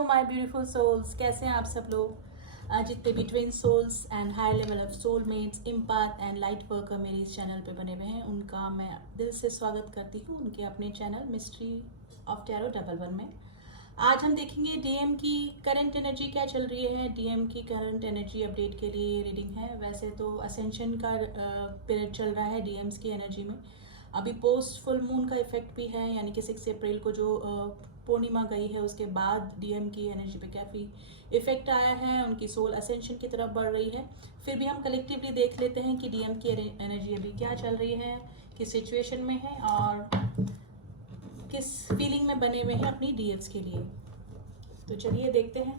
Hello my beautiful souls, कैसे हैं आप सब लोग। जितने भी twin souls and high level of soulmates, empath and light worker मेरे इस चैनल पे बने हुए हैं, उनका मैं दिल से स्वागत करती हूँ उनके अपने channel mystery of tarot double one में। आज हम देखेंगे डीएम की करंट एनर्जी क्या चल रही है। डीएम की करंट एनर्जी अपडेट के लिए रीडिंग है। वैसे तो असेंशन का पीरियड चल रहा है डीएम्स की एनर्जी में। अभी पोस्ट फुल मून का इफेक्ट भी है, यानी कि 6 अप्रैल को जो पूर्णिमा गई है उसके बाद डीएम की एनर्जी पे काफ़ी इफेक्ट आया है। उनकी सोल असेंशन की तरफ बढ़ रही है। फिर भी हम कलेक्टिवली देख लेते हैं कि डीएम की एनर्जी अभी क्या चल रही है, किस सिचुएशन में है और किस फीलिंग में बने हुए हैं अपनी डीएफ्स के लिए। तो चलिए देखते हैं।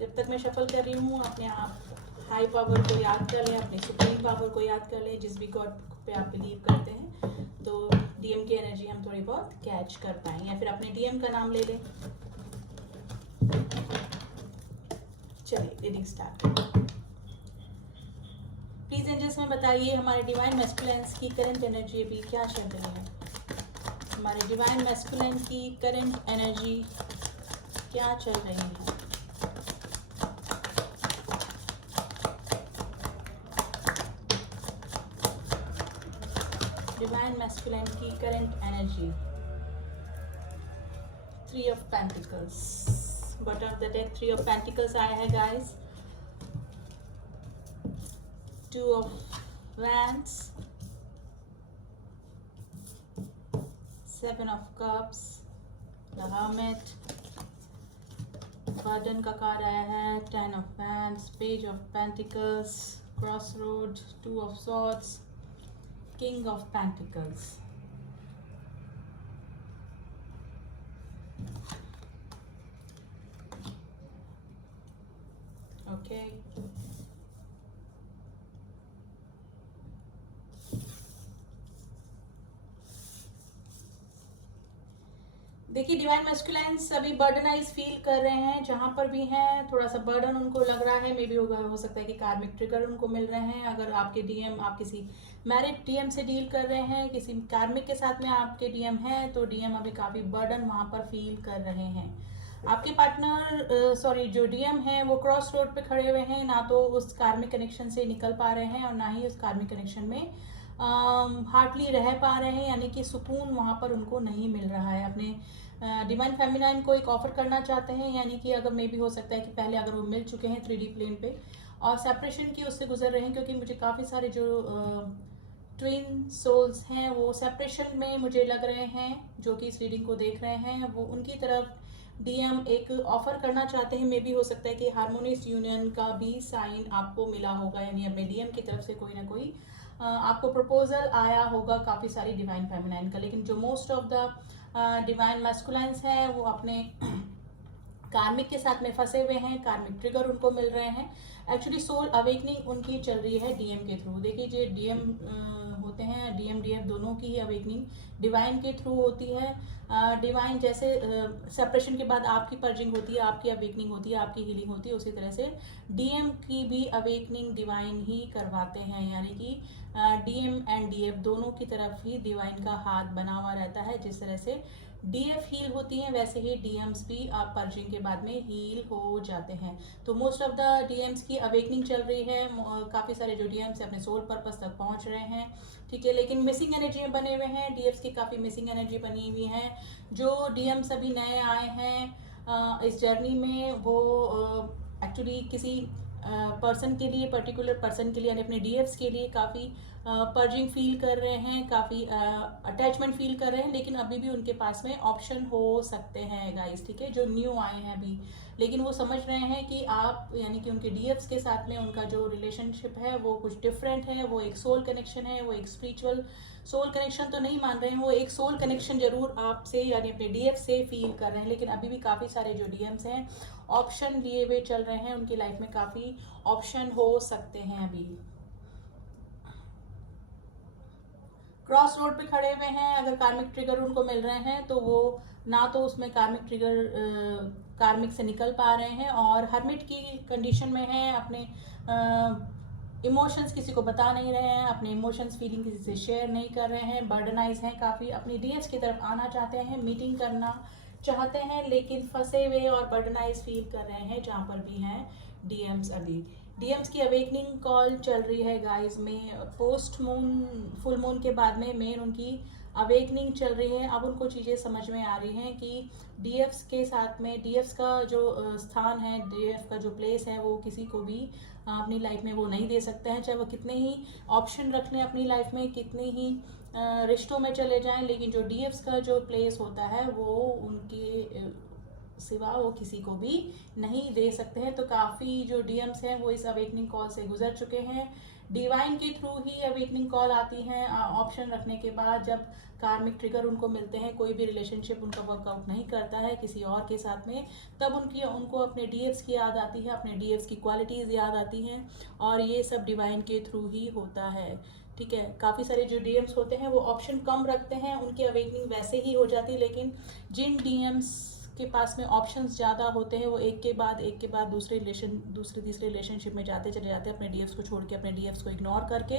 जब तक मैं शफल कर रही हूँ, अपने आप हाई पावर को याद कर लें, अपनी सुप्रीम पावर को याद कर लें, जिस भी गॉड पे आप बिलीव करते हैं, तो डीएम की एनर्जी हम थोड़ी बहुत कैच कर पाएं, या फिर अपने डीएम का नाम ले लें। चलिए रीडिंग स्टार्ट। प्लीज एंजल्स में बताइए हमारे डिवाइन मैस्कुलिन्स की करंट एनर्जी अभी क्या चल रही है। हमारे डिवाइन मैस्कुलिन की करंट एनर्जी क्या चल रही है। डिवाइन मैस्कुलिन की current energy. 3 of pentacles, bottom of the deck 3 of pentacles आया है guys. 2 of wands, 7 of cups, the hermit, burden का कार्ड आया है, 10 of wands, page of pentacles, cross road, 2 of swords, King of Pentacles. Okay. देखिए divine मैस्कुलाइन्स अभी बर्डनाइज feel कर रहे हैं, जहां पर भी हैं थोड़ा सा बर्डन उनको लग रहा है। मे बी हो सकता है कि कार्मिक ट्रिगर उनको मिल रहे हैं। अगर आपके डीएम, आप किसी मैरिड डीएम से डील कर रहे हैं, किसी कार्मिक के साथ में आपके डीएम हैं, तो डीएम अभी काफी बर्डन वहां पर फील कर रहे हैं। आपके पार्टनर जो डीएम हैं वो क्रॉस रोड पे खड़े हुए हैं, ना तो उस कार्मिक कनेक्शन से निकल पा रहे हैं और ना ही उस कार्मिक कनेक्शन में हार्डली रह पा रहे हैं, यानी कि सुकून वहाँ पर उनको नहीं मिल रहा है। अपने डिवाइन फेमिनाइन को एक ऑफर करना चाहते हैं, यानी कि अगर मे भी हो सकता है कि पहले अगर वो मिल चुके हैं 3D प्लेन पे और सेपरेशन की उससे गुजर रहे हैं, क्योंकि मुझे काफ़ी सारे जो ट्विन सोल्स हैं वो सेपरेशन में मुझे लग रहे हैं, जो कि इस रीडिंग को देख रहे हैं, वो उनकी तरफ डीएम एक ऑफर करना चाहते हैं। मे भी हो सकता है कि हार्मोनियस यूनियन का भी साइन आपको मिला होगा, यानी अपने डीएम की तरफ से कोई ना कोई आपको प्रपोजल आया होगा काफ़ी सारी डिवाइन फेमिनाइन का। लेकिन जो मोस्ट ऑफ द डिवाइन मैस्कुलाइन्स हैं वो अपने कार्मिक के साथ में फंसे हुए हैं, कार्मिक ट्रिगर उनको मिल रहे हैं। एक्चुअली सोल अवेकनिंग उनकी चल रही है डीएम के थ्रू। देखिए जो डीएम होते हैं, डीएम डीएफ दोनों की ही अवेकनिंग डिवाइन के थ्रू होती है। डिवाइन जैसे सेपरेशन के बाद आपकी पर्जिंग होती है, आपकी अवेकनिंग होती है, आपकी हीलिंग होती है, उसी तरह से डीएम की भी अवेकनिंग डिवाइन ही करवाते हैं, यानी कि डीएम एंड डीएफ दोनों की तरफ ही डिवाइन का हाथ बना हुआ रहता है। जिस तरह से डीएफ हील होती हैं, वैसे ही डीएम्स भी आप पर्जिंग के बाद में हील हो जाते हैं। तो मोस्ट ऑफ द डीएम्स की अवेकनिंग चल रही है। काफ़ी सारे जो डीएम्स अपने सोल पर्पस तक पहुंच रहे हैं, ठीक है, लेकिन मिसिंग एनर्जी में बने हुए हैं। डीएफ्स की काफ़ी मिसिंग एनर्जी बनी हुई है। जो डीएम्स अभी नए आए हैं इस जर्नी में, वो एक्चुअली किसी पर्सन के लिए, पर्टिकुलर पर्सन के लिए, यानी अपने डीएफ्स के लिए काफ़ी पर्जिंग फील कर रहे हैं, काफ़ी अटैचमेंट फील कर रहे हैं, लेकिन अभी भी उनके पास में ऑप्शन हो सकते हैं गाइस, ठीक है, जो न्यू आए हैं अभी। लेकिन वो समझ रहे हैं कि आप, यानी कि उनके डीएफ्स के साथ में उनका जो रिलेशनशिप है वो कुछ डिफरेंट है। वो एक सोल कनेक्शन है, वो एक स्पिरिचुअल सोल कनेक्शन तो नहीं मान रहे हैं, वो एक सोल कनेक्शन जरूर आपसे यानी अपने डीएफ से फील कर रहे हैं। लेकिन अभी भी काफ़ी सारे जो डीएम्स हैं ऑप्शन लिए हुए चल रहे हैं, उनकी लाइफ में काफ़ी ऑप्शन हो सकते हैं। अभी क्रॉस रोड पे खड़े हुए हैं। अगर कार्मिक ट्रिगर उनको मिल रहे हैं तो वो ना तो उसमें कार्मिक ट्रिगर कार्मिक से निकल पा रहे हैं, और हर्मिट की कंडीशन में है, अपने इमोशंस किसी को बता नहीं रहे हैं, अपने इमोशंस फीलिंग किसी से शेयर नहीं कर रहे हैं, बर्डनाइज हैं काफ़ी, अपनी डीएस की तरफ आना चाहते हैं, मीटिंग करना चाहते हैं लेकिन फंसे हुए और बर्डनाइज फील कर रहे हैं जहाँ पर भी हैं डीएम्स। अभी डीएम्स की अवेकनिंग कॉल चल रही है गाइस में, पोस्ट मून फुल मून के बाद में मेन उनकी अवेकनिंग चल रही है। अब उनको चीज़ें समझ में आ रही हैं कि डीएफ्स के साथ में डीएफ्स का जो स्थान है, डीएफ का जो प्लेस है, वो किसी को भी अपनी लाइफ में वो नहीं दे सकते हैं, चाहे वो कितने ही ऑप्शन रख लें अपनी लाइफ में, कितने ही रिश्तों में चले जाएं, लेकिन जो डीएफ्स का जो प्लेस होता है वो उनके सिवा वो किसी को भी नहीं दे सकते हैं। तो काफ़ी जो डीएम्स हैं वो इस अवेकनिंग कॉल से गुजर चुके हैं। डिवाइन के थ्रू ही अवेकनिंग कॉल आती हैं ऑप्शन रखने के बाद। जब कार्मिक ट्रिगर उनको मिलते हैं, कोई भी रिलेशनशिप उनका वर्कआउट नहीं करता है किसी और के साथ में, तब उनको अपने डीएफ्स की याद आती है, अपने डीएफ्स की क्वालिटीज़ याद आती हैं, और ये सब डिवाइन के थ्रू ही होता है। ठीक है, काफ़ी सारे जो डीएम्स होते हैं वो ऑप्शन कम रखते हैं, उनकी अवेकनिंग वैसे ही हो जाती है, लेकिन जिन डीएम्स के पास में ऑप्शंस ज़्यादा होते हैं वो एक के बाद दूसरे तीसरे रिलेशनशिप में जाते चले जाते हैं, अपने डीएफ्स को छोड़ के, अपने डीएफ्स को इग्नोर करके।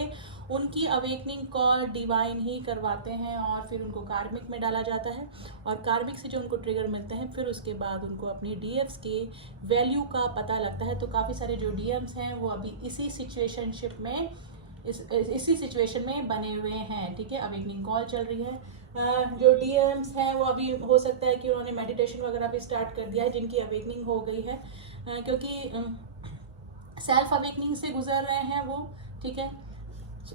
उनकी अवेकनिंग कॉल डिवाइन ही करवाते हैं और फिर उनको कार्मिक में डाला जाता है, और कार्मिक से जो उनको ट्रिगर मिलते हैं फिर उसके बाद उनको अपनी डीएफ्स के वैल्यू का पता लगता है। तो काफ़ी सारे जो डीएम्स हैं वो अभी इसी सिचुएशनशिप में इसी सिचुएशन में बने हुए हैं। ठीक है, अवेकनिंग कॉल चल रही है। जो डीएम्स हैं वो अभी हो सकता है कि उन्होंने मेडिटेशन वगैरह भी स्टार्ट कर दिया है, जिनकी अवेकनिंग हो गई है, क्योंकि सेल्फ अवेकनिंग से गुजर रहे हैं वो। ठीक है,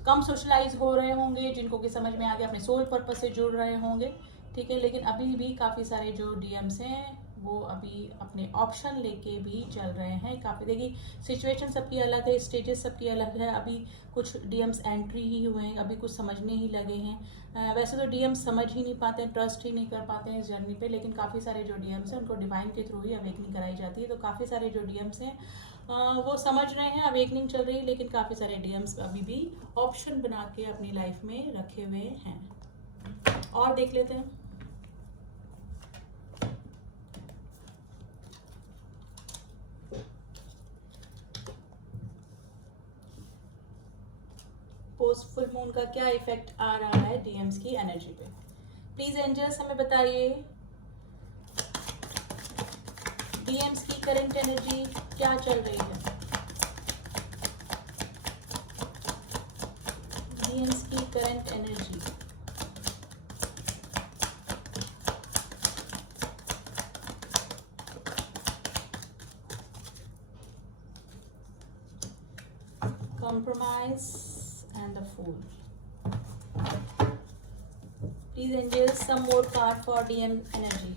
कम सोशलाइज हो रहे होंगे, जिनको कि समझ में आ गया, अपने सोल पर्पस से जुड़ रहे होंगे। ठीक है, लेकिन अभी भी काफ़ी सारे जो डीएम्स हैं वो अभी अपने ऑप्शन लेके भी चल रहे हैं। काफ़ी देखिए, सिचुएशन सबकी अलग है, स्टेजेस सबकी अलग है। अभी कुछ डीएम्स एंट्री ही हुए हैं, अभी कुछ समझने ही लगे हैं। वैसे तो डीएम्स समझ ही नहीं पाते हैं, ट्रस्ट ही नहीं कर पाते हैं इस जर्नी पे, लेकिन काफ़ी सारे जो डीएम्स हैं उनको डिवाइन के थ्रू ही अवेकनिंग कराई जाती है। तो काफ़ी सारे जो डीएम्स हैं वो समझ रहे हैं, अवेकनिंग चल रही है, लेकिन काफ़ी सारे डीएम्स अभी भी ऑप्शन बना के अपनी लाइफ में रखे हुए हैं। और देख लेते हैं। पोस्ट फुल मून का क्या इफेक्ट आ रहा है डीएम्स की एनर्जी पे, प्लीज एंजल्स हमें बताइए। डीएम्स की करंट एनर्जी क्या चल रही है? डीएम्स की current energy. Compromise and the Fool. Please angels, some more card for DM energy.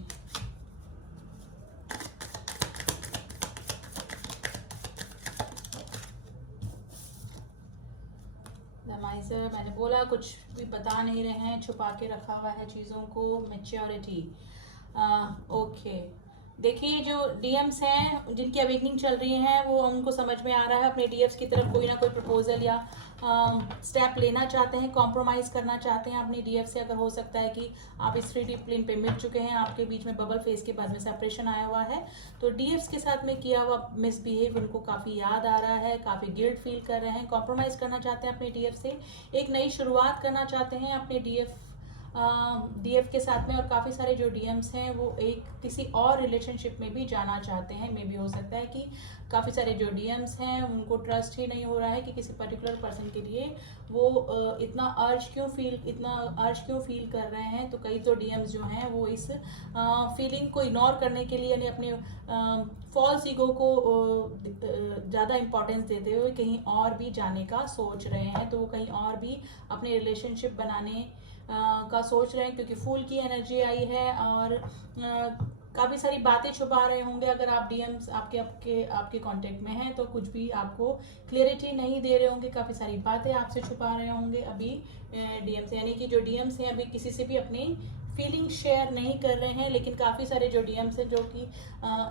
The Miser, मैंने बोला कुछ भी बता नहीं रहे हैं, छुपा के रखा हुआ है चीज़ों को। Maturity. ओके, देखिए जो डीएम्स हैं जिनकी अवेकनिंग चल रही है वो उनको समझ में आ रहा है अपने डीएफ्स की तरफ कोई ना कोई प्रपोजल या स्टेप लेना चाहते हैं, कॉम्प्रोमाइज़ करना चाहते हैं अपनी डीएफ से। अगर हो सकता है कि आप इस 3D प्लेन पे मिल चुके हैं, आपके बीच में बबल फेस के बाद में सेपरेशन आया हुआ है, तो डीएफ्स के साथ में किया हुआ मिसबिहेव उनको काफ़ी याद आ रहा है, काफ़ी गिल्ट फील कर रहे हैं, कॉम्प्रोमाइज़ करना चाहते हैं अपने डीएफ से, एक नई शुरुआत करना चाहते हैं अपने डीएफ के साथ में। और काफ़ी सारे जो डीएम्स हैं वो एक किसी और रिलेशनशिप में भी जाना चाहते हैं। मे भी हो सकता है कि काफ़ी सारे जो डीएम्स हैं उनको ट्रस्ट ही नहीं हो रहा है कि किसी पर्टिकुलर पर्सन के लिए वो इतना अर्ज क्यों फील कर रहे हैं। तो कई तो डीएम्स जो हैं वो इस फीलिंग को इग्नोर करने के लिए, यानी अपने फॉल्स ईगो को ज़्यादा इम्पोर्टेंस देते हुए कहीं और भी जाने का सोच रहे हैं। तो वो कहीं और भी अपने रिलेशनशिप बनाने का सोच रहे हैं, क्योंकि फूल की एनर्जी आई है और काफ़ी सारी बातें छुपा रहे होंगे। अगर आप डीएम्स आपके कांटेक्ट में हैं तो कुछ भी आपको क्लियरिटी नहीं दे रहे होंगे, काफ़ी सारी बातें आपसे छुपा रहे होंगे अभी डीएम्स, यानी कि जो डीएम्स हैं अभी किसी से भी अपनी फीलिंग शेयर नहीं कर रहे हैं। लेकिन काफ़ी सारे जो डीएम्स हैं जो कि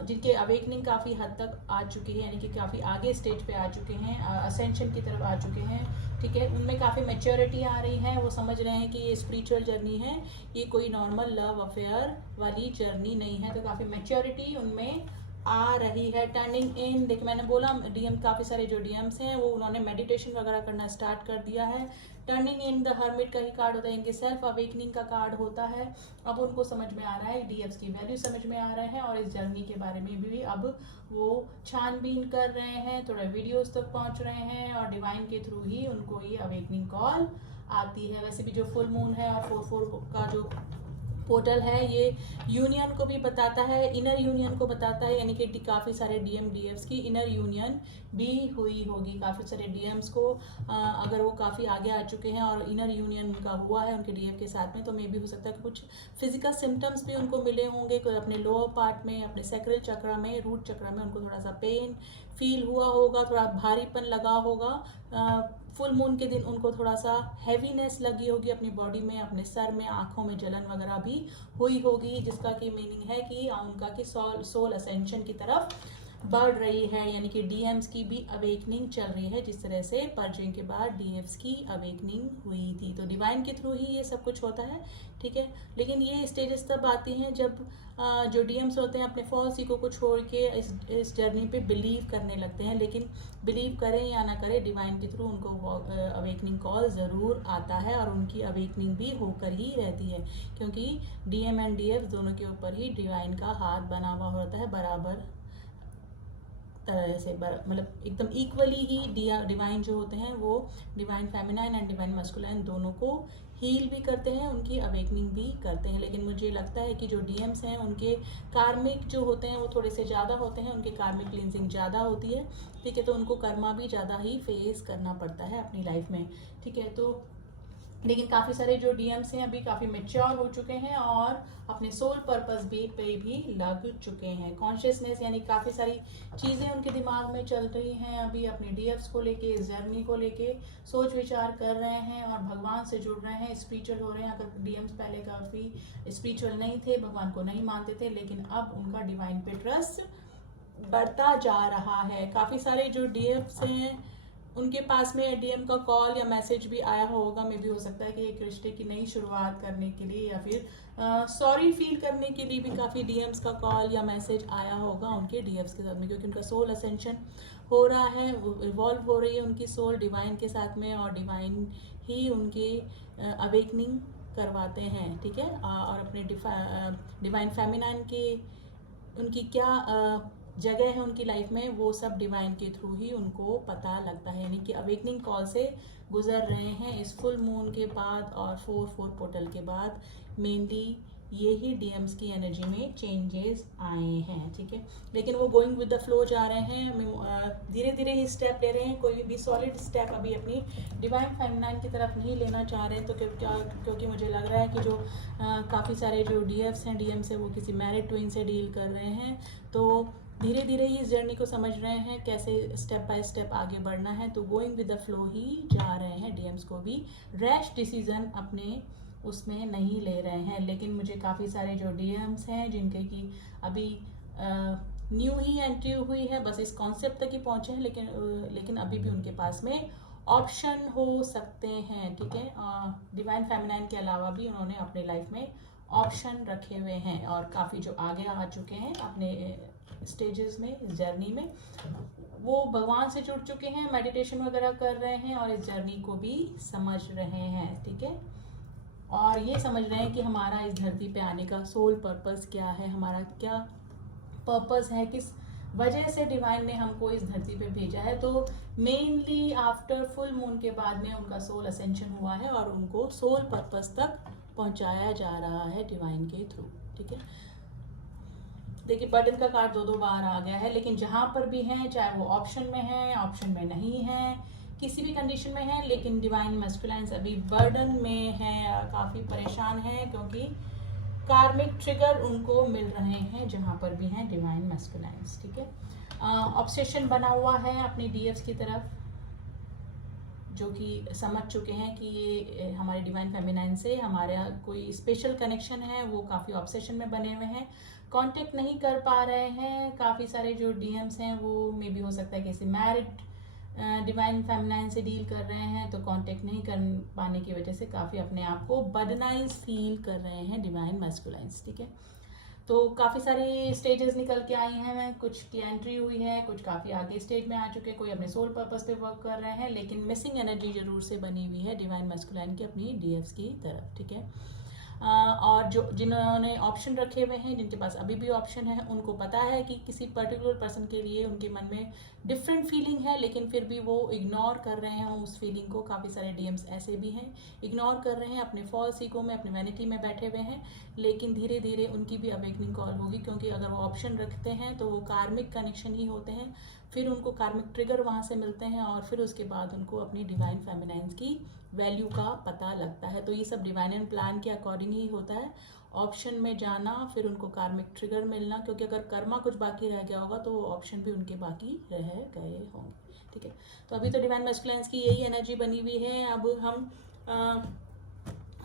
जिनके अवेकनिंग काफ़ी हद तक आ चुकी है, यानी कि काफ़ी आगे स्टेज पे आ चुके हैं, असेंशन की तरफ आ चुके हैं, ठीक है, उनमें काफ़ी मैच्योरिटी आ रही है। वो समझ रहे हैं कि ये स्पिरिचुअल जर्नी है, ये कोई नॉर्मल लव अफेयर वाली जर्नी नहीं है। तो काफ़ी मैच्योरिटी उनमें आ रही है। टर्निंग इन, देखिए मैंने बोला डीएम, काफ़ी सारे जो डीएम्स हैं वो उन्होंने मेडिटेशन वगैरह करना स्टार्ट कर दिया है। टर्निंग इन द हर्मिट का ही कार्ड होता है, इनके सेल्फ अवेकनिंग का कार्ड होता है। अब उनको समझ में आ रहा है, डीएम्स की वैल्यू समझ में आ रहे हैं और इस जर्नी के बारे में भी अब वो छानबीन कर रहे हैं, थोड़ा वीडियोस तक पहुंच रहे हैं और डिवाइन के थ्रू ही उनको ये अवेकनिंग कॉल आती है। वैसे भी जो फुल मून है और 4/4 का जो पोर्टल है ये यूनियन को भी बताता है, इनर यूनियन को बताता है, यानी कि काफ़ी सारे डीएम डीएफ्स की इनर यूनियन भी हुई होगी। काफ़ी सारे डीएम्स को अगर वो काफ़ी आगे आ चुके हैं और इनर यूनियन उनका हुआ है उनके डीएफ के साथ में, तो मे भी हो सकता है कि कुछ फिजिकल सिम्टम्स भी उनको मिले होंगे। कोई अपने लोअर पार्ट में, अपने सैक्रल चक्र में, रूट चक्र में उनको थोड़ा सा पेन फील हुआ होगा, थोड़ा भारीपन लगा होगा। फुल मून के दिन उनको थोड़ा सा हैवीनेस लगी होगी अपनी बॉडी में, अपने सर में, आंखों में जलन वगैरह भी हुई होगी, जिसका कि मीनिंग है कि उनका कि सोल असेंशन की तरफ बढ़ रही है, यानी कि डीएम्स की भी अवेकनिंग चल रही है, जिस तरह से पर्जिंग के बाद डीएफ्स की अवेकनिंग हुई थी। तो डिवाइन के थ्रू ही ये सब कुछ होता है, ठीक है। लेकिन ये स्टेजेस तब आती हैं जब जो डीएम्स होते हैं अपने फॉल्स ईगो को छोड़ के इस जर्नी पे बिलीव करने लगते हैं। लेकिन बिलीव करें या ना करें, डिवाइन के थ्रू उनको अवेकनिंग कॉल ज़रूर आता है और उनकी अवेकनिंग भी होकर ही रहती है, क्योंकि डीएम एंड डीएफ दोनों के ऊपर ही डिवाइन का हाथ बना हुआ होता है, बराबर तरह से, मतलब एकदम इक्वली ही डिवाइन जो होते हैं वो divine feminine and divine masculine दोनों को हील भी करते हैं, उनकी अवेकनिंग भी करते हैं। लेकिन मुझे लगता है कि जो डीएम्स हैं उनके कार्मिक जो होते हैं वो थोड़े से ज़्यादा होते हैं, उनके कार्मिक क्लींजिंग ज़्यादा होती है, ठीक है। तो उनको कर्मा भी ज़्यादा ही फेस करना पड़ता है अपनी लाइफ में, ठीक है। तो लेकिन काफ़ी सारे जो डीएम्स हैं अभी काफ़ी मेच्योर हो चुके हैं और अपने सोल पर्पस पे भी लग चुके हैं। कॉन्शियसनेस यानी काफ़ी सारी चीज़ें उनके दिमाग में चल रही हैं अभी अपने डीएफ्स को लेके, इस जर्नी को लेके सोच विचार कर रहे हैं और भगवान से जुड़ रहे हैं, स्पिरिचुअल हो रहे हैं। अगर डीएम्स पहले काफ़ी स्पिरिचुअल नहीं थे, भगवान को नहीं मानते थे, लेकिन अब उनका डिवाइन पे ट्रस्ट बढ़ता जा रहा है। काफ़ी सारे जो डीएफ्स हैं उनके पास में डीएम का कॉल या मैसेज भी आया होगा। मे भी हो सकता है कि एक रिश्ते की नई शुरुआत करने के लिए या फिर सॉरी फील करने के लिए भी काफ़ी डीएम्स का कॉल या मैसेज आया होगा उनके डीएम्स के साथ में, क्योंकि उनका सोल असेंशन हो रहा है, इवॉल्व हो रही है उनकी सोल डिवाइन के साथ में, और डिवाइन ही उनके अवेकनिंग करवाते हैं, ठीक है। और अपने डिवाइन फेमिनाइन के उनकी क्या जगह है उनकी लाइफ में, वो सब डिवाइन के थ्रू ही उनको पता लगता है, यानी कि अवेकनिंग कॉल से गुजर रहे हैं इस फुल मून के बाद और 4/4 पोर्टल के बाद। मेनली ये ही डीएम्स की एनर्जी में चेंजेस आए हैं, ठीक है। लेकिन वो गोइंग विद द फ्लो जा रहे हैं, धीरे धीरे ही स्टेप ले रहे हैं, कोई भी सॉलिड स्टेप अभी अपनी डिवाइन फेमिनाइन की तरफ नहीं लेना चाह रहे हैं। तो क्योंकि मुझे लग रहा है कि जो काफ़ी सारे जो डीएफ्स हैं, डीएम्स हैं, वो किसी मैरिड ट्विन से डील कर रहे हैं, तो धीरे धीरे ही इस जर्नी को समझ रहे हैं कैसे स्टेप बाय स्टेप आगे बढ़ना है। तो गोइंग विद द फ्लो ही जा रहे हैं। डीएम्स को भी रैश डिसीजन अपने उसमें नहीं ले रहे हैं। लेकिन मुझे काफ़ी सारे जो डीएम्स हैं जिनके की अभी न्यू ही एंट्री हुई है, बस इस कॉन्सेप्ट तक ही पहुंचे हैं, लेकिन अभी भी उनके पास में ऑप्शन हो सकते हैं, ठीक है। डिवाइन फेमिनाइन के अलावा भी उन्होंने अपने लाइफ में ऑप्शन रखे हुए हैं और काफ़ी जो आगे आ चुके हैं अपने स्टेजेस में, इस जर्नी में वो भगवान से जुड़ चुके हैं, मेडिटेशन वगैरह कर रहे हैं और इस जर्नी को भी समझ रहे हैं, ठीक है। और ये समझ रहे हैं कि हमारा इस धरती पे आने का सोल पर्पस क्या है, हमारा क्या पर्पस है, किस वजह से डिवाइन ने हमको इस धरती पे भेजा है। तो मेनली आफ्टर फुल मून के बाद में उनका सोल असेंशन हुआ है और उनको सोल पर्पस तक पहुंचाया जा रहा है डिवाइन के थ्रू, ठीक है। देखिए बर्डन का कार्ड 2-2 बार आ गया है, लेकिन जहाँ पर भी हैं, चाहे वो ऑप्शन में है, ऑप्शन में नहीं है, किसी भी कंडीशन में है, लेकिन डिवाइन मैस्कुलाइन्स अभी बर्डन में है, काफ़ी परेशान है, क्योंकि कार्मिक ट्रिगर उनको मिल रहे हैं जहाँ पर भी हैं डिवाइन मैस्कुलाइन्स, ठीक है। ऑब्सेशन बना हुआ है अपनी डीएफ्स की तरफ, जो कि समझ चुके हैं कि ये हमारे डिवाइन फेमिनाइन से हमारा कोई स्पेशल कनेक्शन है, वो काफ़ी ऑब्सेशन में बने हुए हैं, कांटेक्ट नहीं कर पा रहे हैं। काफ़ी सारे जो डीएम्स हैं वो मे भी हो सकता है कि मैरिड डिवाइन फेमिनाइन से डील कर रहे हैं, तो कांटेक्ट नहीं कर पाने की वजह से काफ़ी अपने आप को बर्डनाइज फील कर रहे हैं डिवाइन मैस्कुलाइन्स, ठीक है। तो काफ़ी सारी स्टेजेस निकल के आई हैं, कुछ की एंट्री हुई है, कुछ काफ़ी आगे स्टेज में आ चुके हैं, कोई अपने सोल पर्पस पे वर्क कर रहे हैं, लेकिन मिसिंग एनर्जी जरूर से बनी हुई है डिवाइन मैस्कुलाइन की अपनी डीएफ्स की तरफ, ठीक है। और जो जिन्होंने ऑप्शन रखे हुए हैं, जिनके पास अभी भी ऑप्शन है, उनको पता है कि किसी पर्टिकुलर पर्सन के लिए उनके मन में डिफरेंट फीलिंग है, लेकिन फिर भी वो इग्नोर कर रहे हैं उस फीलिंग को। काफ़ी सारे डीएम्स ऐसे भी हैं, इग्नोर कर रहे हैं, अपने फॉल्स ईगो में, अपने वैनिटी में बैठे हुए हैं, लेकिन धीरे धीरे उनकी भी अवेकनिंग कॉल होगी, क्योंकि अगर वो ऑप्शन रखते हैं तो वो कार्मिक कनेक्शन ही होते हैं, फिर उनको कार्मिक ट्रिगर वहाँ से मिलते हैं, और फिर उसके बाद उनको अपनी डिवाइन फेमिनाइन्स की वैल्यू का पता लगता है। तो ये सब डिवाइन एंड प्लान के अकॉर्डिंग ही होता है, ऑप्शन में जाना, फिर उनको कार्मिक ट्रिगर मिलना, क्योंकि अगर कर्मा कुछ बाकी रह गया होगा तो वो ऑप्शन भी उनके बाकी रह गए होंगे, ठीक है। तो अभी तो डिवाइन मैस्कुलाइन्स की यही एनर्जी बनी हुई है। अब हम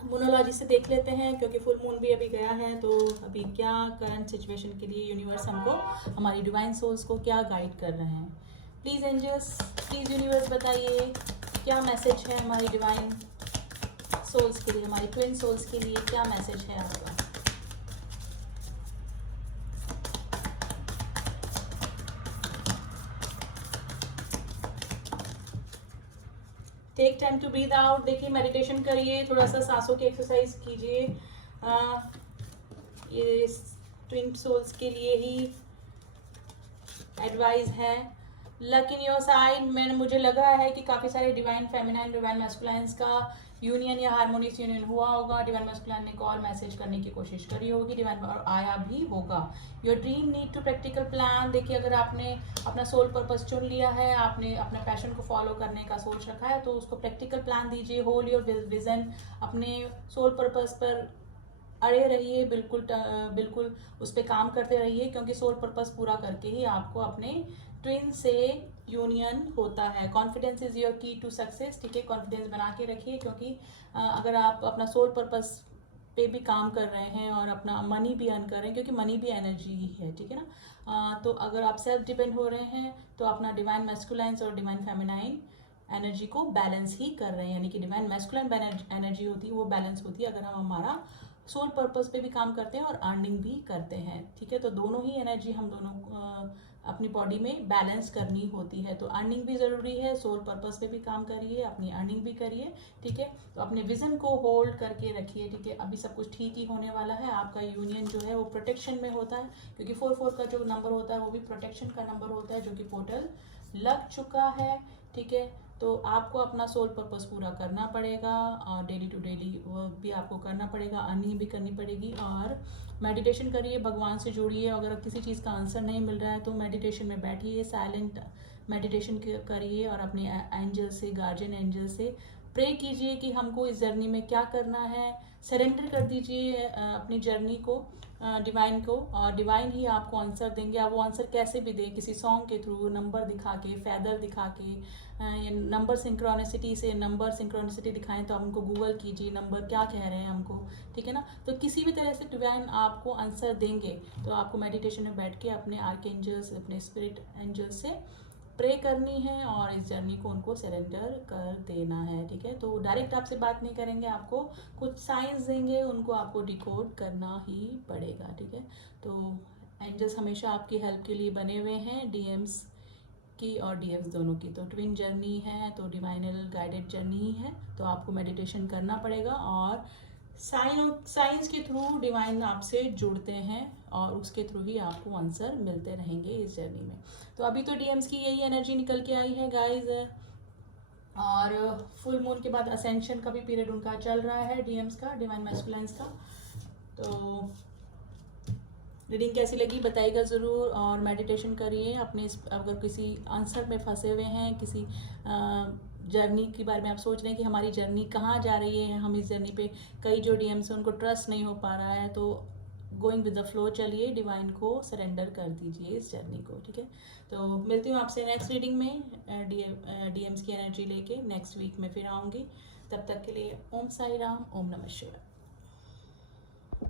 मोनोलॉजी से देख लेते हैं, क्योंकि फुल मून भी अभी गया है, तो अभी क्या करंट सिचुएशन के लिए यूनिवर्स हमको, हमारी डिवाइन सोल्स को क्या गाइड कर रहे हैं। प्लीज़ एंजल्स, प्लीज़ यूनिवर्स बताइए क्या मैसेज है हमारी डिवाइन सोल्स के लिए, हमारी ट्विन सोल्स के लिए क्या मैसेज है आपका। Take time to breathe out. देखिए, मेडिटेशन करिए, थोड़ा सा सांसों की एक्सरसाइज कीजिए। ये ट्विन सोल्स के लिए ही एडवाइस है। Luck in your side. मैंने मुझे लग रहा है कि काफ़ी सारे डिवाइन फेमिनाइन, डिवाइन मैस्कुलाइन्स का यूनियन या हार्मोनियस यूनियन हुआ होगा। डिवाइन मैस्कुलाइन ने कॉल मैसेज करने की कोशिश करी होगी, डिवाइन और आया भी होगा। Your dream need to practical plan. देखिए, अगर आपने अपना सोल पर्पस चुन लिया है, आपने अपने पैशन को फॉलो करने का सोच रखा है, तो उसको प्रैक्टिकल प्लान दीजिए। होल्ड योर विजन, अपने सोल पर्पस पर अड़े रहिए, बिल्कुल उस पर काम करते रहिए, क्योंकि सोल पर्पस पूरा करके ही आपको अपने ट्विन से यूनियन होता है। कॉन्फिडेंस इज योर की टू सक्सेस, ठीक है। कॉन्फिडेंस बना के रखिए, क्योंकि अगर आप अपना सोल पर्पस पे भी काम कर रहे हैं और अपना मनी भी अर्न कर रहे हैं, क्योंकि मनी भी एनर्जी ही है, ठीक है ना। तो अगर आप सेल्फ डिपेंड हो रहे हैं, तो अपना डिवाइन मैस्कुलाइन्स और डिवाइन फेमिनाइन एनर्जी को बैलेंस ही कर रहे हैं, यानी कि डिवाइन मैस्कुलाइन एनर्जी होती है वो बैलेंस होती है अगर हम हमारा सोल पर्पस पे भी काम करते हैं और अर्निंग भी करते हैं, ठीक है। तो दोनों ही एनर्जी हम दोनों अपनी बॉडी में बैलेंस करनी होती है। तो अर्निंग भी ज़रूरी है, सोल पर्पस पे भी काम करिए, अपनी अर्निंग भी करिए, ठीक है। तो अपने विजन को होल्ड करके रखिए, ठीक है। अभी सब कुछ ठीक ही होने वाला है। आपका यूनियन जो है वो प्रोटेक्शन में होता है, क्योंकि 4-4 का जो नंबर होता है वो भी प्रोटेक्शन का नंबर होता है, जो कि पोर्टल लग चुका है, ठीक है। तो आपको अपना सोल पर्पस पूरा करना पड़ेगा, और डेली टू डेली वर्क भी आपको करना पड़ेगा, अर्निंग भी करनी पड़ेगी, और मेडिटेशन करिए, भगवान से जुड़िए। अगर किसी चीज़ का आंसर नहीं मिल रहा है तो मेडिटेशन में बैठिए, साइलेंट मेडिटेशन करिए, और अपने एंजल से, गार्जियन एंजल से प्रे कीजिए कि हमको इस जर्नी में क्या करना है। सरेंडर कर दीजिए अपनी जर्नी को डिवाइन को, और डिवाइन ही आपको आंसर देंगे। आप वो आंसर कैसे भी दें, किसी सॉन्ग के थ्रू, नंबर दिखा के, फैदर दिखा के, नंबर सिंक्रोनिसिटी से, नंबर सिंक्रोनिसिटी दिखाएं तो आप उनको गूगल कीजिए नंबर क्या कह रहे हैं हमको, ठीक है ना। तो किसी भी तरह से डिवाइन आपको आंसर देंगे। तो आपको मेडिटेशन में बैठ के अपने आर्क एंजल्स, अपने स्पिरिट एंजल्स से प्रे करनी है, और इस जर्नी को उनको सरेंडर कर देना है, ठीक है। तो डायरेक्ट आपसे बात नहीं करेंगे, आपको कुछ साइंस देंगे, उनको आपको डिकोड करना ही पड़ेगा, ठीक है। तो एंजल्स हमेशा आपकी हेल्प के लिए बने हुए हैं, डीएम्स की और डीएम्स दोनों की। तो ट्विन जर्नी है, तो डिवाइनल गाइडेड जर्नी ही है, तो आपको मेडिटेशन करना पड़ेगा, और साइंस के थ्रू डिवाइन आपसे जुड़ते हैं, और उसके थ्रू ही आपको आंसर मिलते रहेंगे इस जर्नी में। तो अभी तो डीएम्स की यही एनर्जी निकल के आई है गाइज, और फुल मून के बाद असेंशन का भी पीरियड उनका चल रहा है, डीएम्स का, डिवाइन मैस्कुलाइन्स का। तो रीडिंग कैसी लगी बताइएगा ज़रूर, और मेडिटेशन करिए अपने, अगर किसी आंसर में फंसे हुए हैं, किसी जर्नी के बारे में आप सोच रहे हैं कि हमारी जर्नी कहाँ जा रही है, हम इस जर्नी पे, कई जो डीएम्स हैं उनको ट्रस्ट नहीं हो पा रहा है, तो गोइंग विद द फ्लो चलिए, डिवाइन को सरेंडर कर दीजिए इस जर्नी को, ठीक है। तो मिलती हूँ आपसे नेक्स्ट रीडिंग में, डीएम्स की एनर्जी लेके नेक्स्ट वीक में फिर आऊँगी। तब तक के लिए ओम साई राम, ओम नमः शिवाय।